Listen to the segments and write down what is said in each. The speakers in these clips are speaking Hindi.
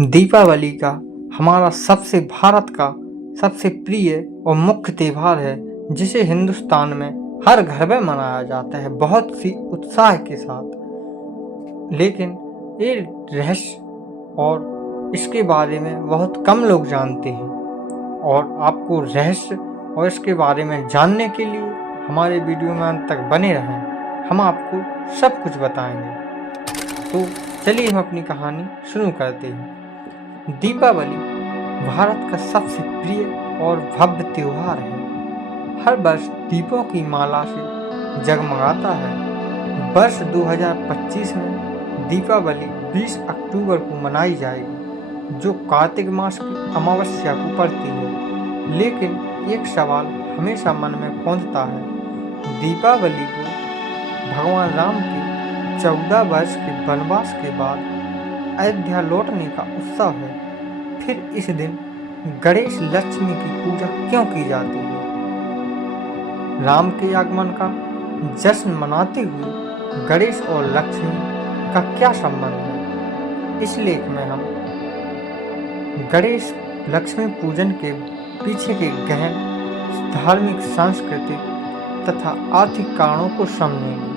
दीपावली का हमारा भारत का सबसे प्रिय और मुख्य त्योहार है, जिसे हिंदुस्तान में हर घर में मनाया जाता है बहुत सी उत्साह के साथ। लेकिन ये रहस्य और इसके बारे में बहुत कम लोग जानते हैं, और आपको रहस्य और इसके बारे में जानने के लिए हमारे वीडियो में अंत तक बने रहें। हम आपको सब कुछ बताएंगे। तो चलिए हम अपनी कहानी शुरू करते हैं। दीपावली भारत का सबसे प्रिय और भव्य त्योहार है। हर वर्ष दीपों की माला से जगमगाता है। वर्ष 2025 में दीपावली 20 अक्टूबर को मनाई जाएगी, जो कार्तिक मास की अमावस्या को पड़ती है। लेकिन एक सवाल हमेशा मन में पहुंचता है। दीपावली को भगवान राम के 14 वर्ष के वनवास के बाद अयोध्या लौटने का उत्सव है। फिर इस दिन गणेश लक्ष्मी की पूजा क्यों की जाती है? राम के आगमन का जश्न मनाते हुए गणेश और लक्ष्मी का क्या संबंध है? इस लेख में हम गणेश लक्ष्मी पूजन के पीछे के गहन धार्मिक, सांस्कृतिक तथा आर्थिक कारणों को समझेंगे।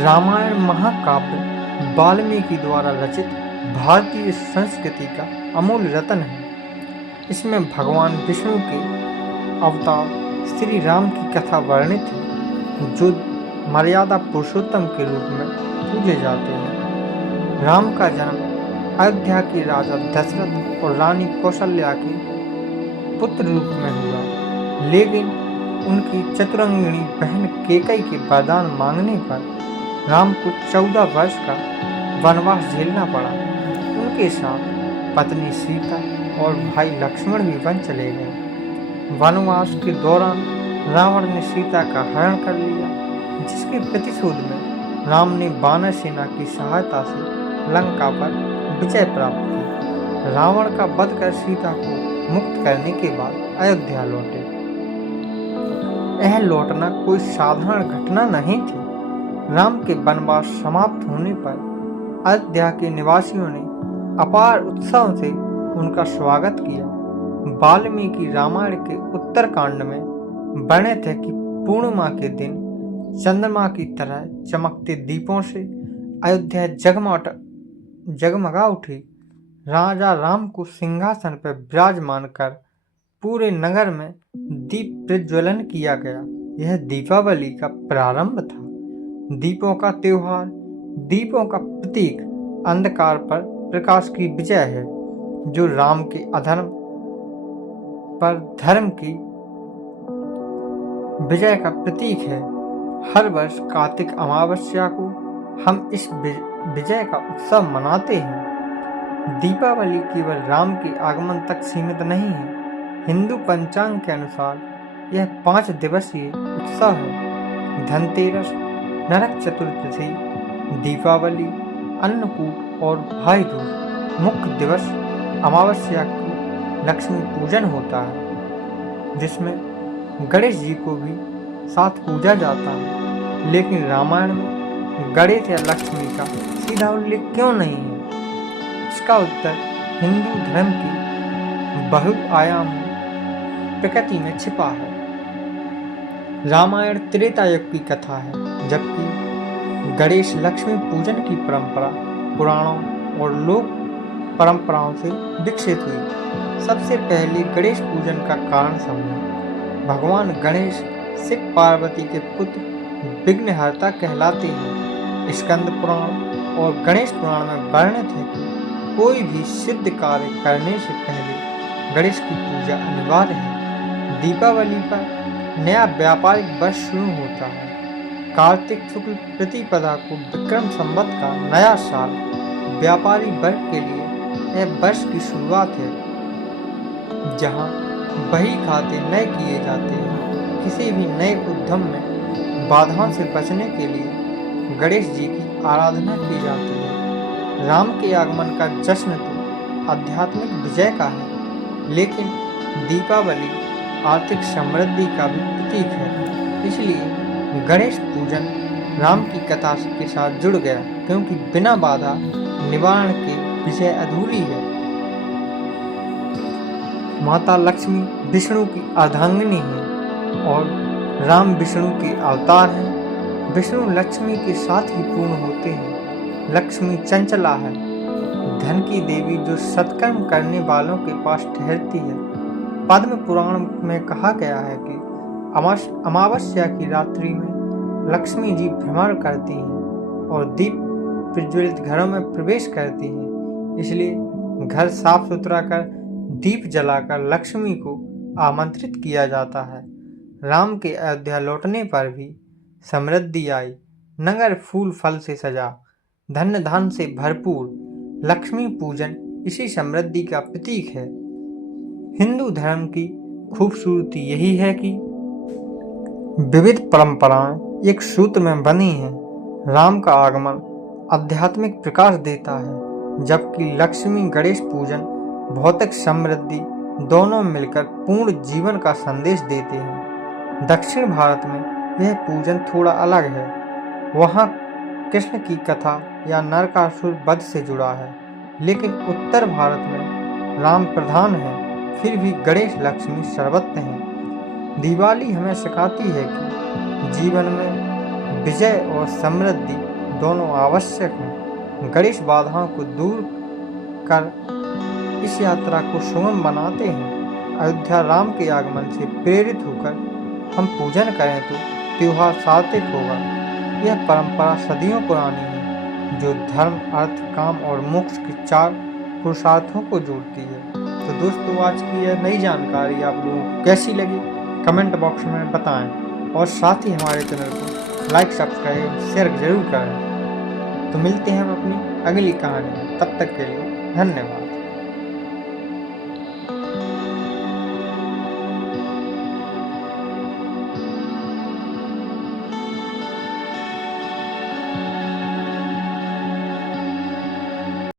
रामायण महाकाव्य वाल्मीकि द्वारा रचित भारतीय संस्कृति का अमूल्य रत्न है। इसमें भगवान विष्णु के अवतार श्री राम की कथा वर्णित है, जो मर्यादा पुरुषोत्तम के रूप में पूजे जाते हैं। राम का जन्म अयोध्या के राजा दशरथ और रानी कौशल्या के पुत्र रूप में हुआ, लेकिन उनकी चतुरंगिणी बहन केकई के वरदान मांगने पर राम को 14 वर्ष का वनवास झेलना पड़ा। उनके साथ पत्नी सीता और भाई लक्ष्मण भी वन चले गए। वनवास के दौरान रावण ने सीता का हरण कर लिया, जिसके प्रतिशोध में राम ने वानर सेना की सहायता से लंका पर विजय प्राप्त की। रावण का वध कर सीता को मुक्त करने के बाद अयोध्या लौटे। यह लौटना कोई साधारण घटना नहीं थी। राम के वनवास समाप्त होने पर अयोध्या के निवासियों ने अपार उत्साह से उनका स्वागत किया। वाल्मीकि रामायण के उत्तरकांड में वर्णित है कि पूर्णिमा के दिन चंद्रमा की तरह चमकते दीपों से अयोध्या जगमगा उठी। राजा राम को सिंहासन पर विराजमान कर पूरे नगर में दीप प्रज्वलन किया गया। यह दीपावली का प्रारंभ था। दीपों का त्योहार, दीपों का प्रतीक, अंधकार पर प्रकाश की विजय है, जो राम के अधर्म पर धर्म की विजय का प्रतीक है। हर वर्ष कार्तिक अमावस्या को हम इस विजय का उत्सव मनाते हैं। दीपावली केवल राम के आगमन तक सीमित नहीं है। हिंदू पंचांग के अनुसार यह 5 दिवसीय उत्सव है। धनतेरस, नरक चतुर्दशी, दीपावली, अन्नकूट और भाई दूज। मुख्य दिवस अमावस्या को लक्ष्मी पूजन होता है, जिसमें गणेश जी को भी साथ पूजा जाता है। लेकिन रामायण में गणेश या लक्ष्मी का सीधा उल्लेख क्यों नहीं है? इसका उत्तर हिंदू धर्म की बहुआयामी प्रकृति में छिपा है। रामायण त्रेता युग की कथा है, जबकि गणेश लक्ष्मी पूजन की परंपरा पुराणों और लोक परंपराओं से विकसित हुई। सबसे पहले गणेश पूजन का कारण समझें। भगवान गणेश शिव पार्वती के पुत्र विघ्नहर्ता कहलाते हैं। स्कंद पुराण और गणेश पुराण में वर्णित है कि कोई भी सिद्ध कार्य करने से पहले गणेश की पूजा अनिवार्य है। दीपावली पर नया व्यापारिक वर्ष शुरू होता है। कार्तिक शुक्ल प्रतिपदा को विक्रम संवत का नया साल व्यापारी वर्ग के लिए यह वर्ष की शुरुआत है, जहां बही खाते नए किए जाते हैं। किसी भी नए उद्यम में बाधाओं से बचने के लिए गणेश जी की आराधना की जाती है। राम के आगमन का जश्न तो आध्यात्मिक विजय का है, लेकिन दीपावली आर्थिक समृद्धि का भी प्रतीक है। इसलिए गणेश पूजन राम की कथा के साथ जुड़ गया, क्योंकि बिना बाधा निवारण की विजय अधूरी है। माता लक्ष्मी विष्णु की अर्धांगिनी है और राम विष्णु के अवतार हैं। विष्णु लक्ष्मी के साथ ही पूर्ण होते हैं। लक्ष्मी चंचला है, धन की देवी जो सत्कर्म करने वालों के पास ठहरती है। पद्म पुराण में कहा गया है कि अमावस्या की रात्रि में लक्ष्मी जी भ्रमण करती हैं और दीप प्रज्वलित घरों में प्रवेश करती हैं। इसलिए घर साफ सुथरा कर दीप जलाकर लक्ष्मी को आमंत्रित किया जाता है। राम के अयोध्या लौटने पर भी समृद्धि आई। नगर फूल फल से सजा, धन धान से भरपूर। लक्ष्मी पूजन इसी समृद्धि का प्रतीक है। हिंदू धर्म की खूबसूरती यही है कि विविध परंपराएं एक सूत्र में बनी हैं। राम का आगमन आध्यात्मिक प्रकाश देता है, जबकि लक्ष्मी गणेश पूजन भौतिक समृद्धि दोनों मिलकर पूर्ण जीवन का संदेश देते हैं। दक्षिण भारत में यह पूजन थोड़ा अलग है। वहाँ कृष्ण की कथा या नरकासुर वध से जुड़ा है, लेकिन उत्तर भारत में राम प्रधान है, फिर भी गणेश लक्ष्मी सर्वत्र हैं। दिवाली हमें सिखाती है कि जीवन में विजय और समृद्धि दोनों आवश्यक हैं। गणेश बाधाओं को दूर कर इस यात्रा को सुगम बनाते हैं। अयोध्या राम के आगमन से प्रेरित होकर हम पूजन करें तो त्योहार सार्थक होगा। यह परंपरा सदियों पुरानी है, जो धर्म, अर्थ, काम और मोक्ष के 4 पुरुषार्थों को जोड़ती है। तो दोस्तों, आज की यह नई जानकारी आप लोगों को कैसी लगी कमेंट बॉक्स में बताएं और साथ ही हमारे चैनल को लाइक, सब्सक्राइब, शेयर जरूर करें। तो मिलते हैं हम अपनी अगली कहानी में। तब तक के लिए धन्यवाद।